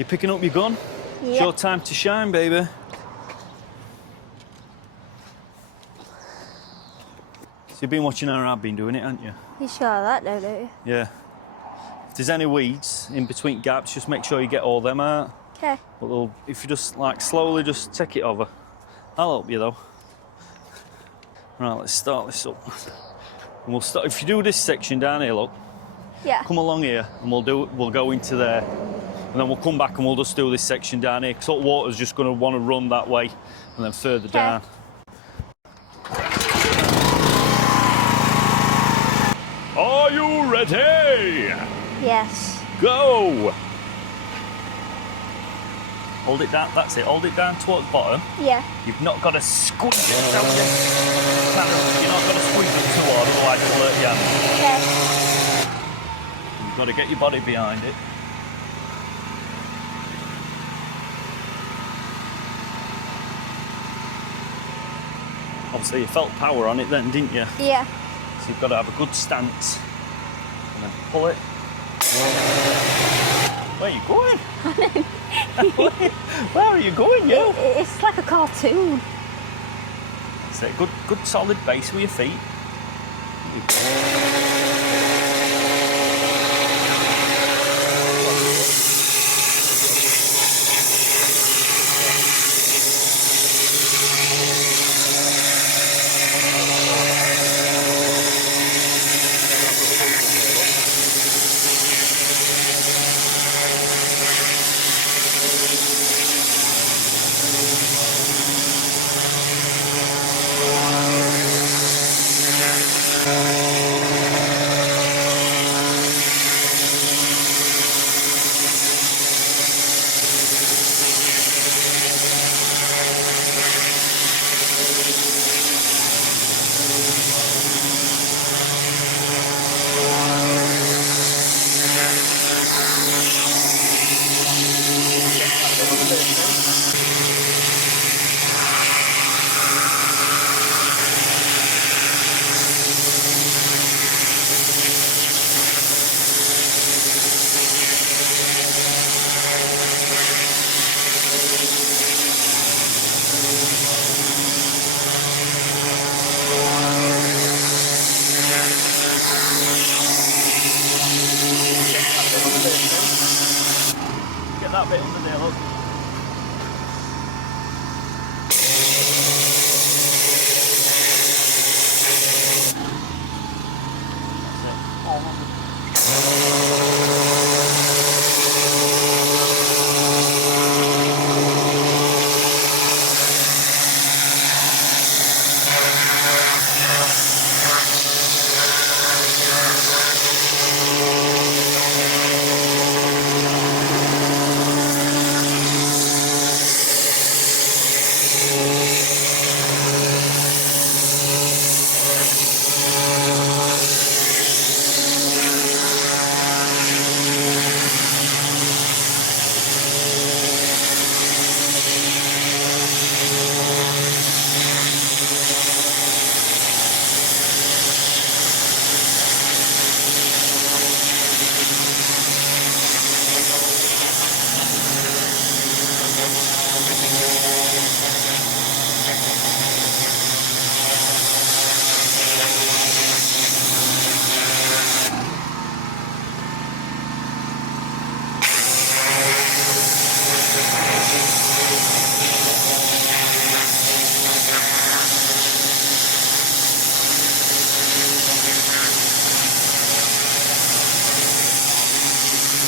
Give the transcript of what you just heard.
You picking up your gun? Yep. It's your time to shine, baby. So you've been watching how I've been doing it, haven't you? You sure of that though, don't you? Yeah. If there's any weeds in between gaps, just make sure you get all them out. Okay. But if you just like slowly just take it over. I'll help you though. Right, let's start this up. And we'll start. If you do this section down here, look. Yeah. Come along here, and we'll go into there, and then we'll come back and we'll just do this section down here. Because hot water's just going to want to run that way, and then further down. Are you ready? Yes. Go! Hold it down, that's it, hold it down towards the bottom. Yeah. You've not got to squeeze it, don't you? You're not got to squeeze it too hard, otherwise it'll hurt your hand. Okay. You've got to get your body behind it. Obviously you felt power on it then, didn't you? Yeah. So you've got to have a good stance. And then pull it. Where are you going? Where are you going, you? It's like a cartoon. That's it. Good solid base with your feet. Get that bit under there, look.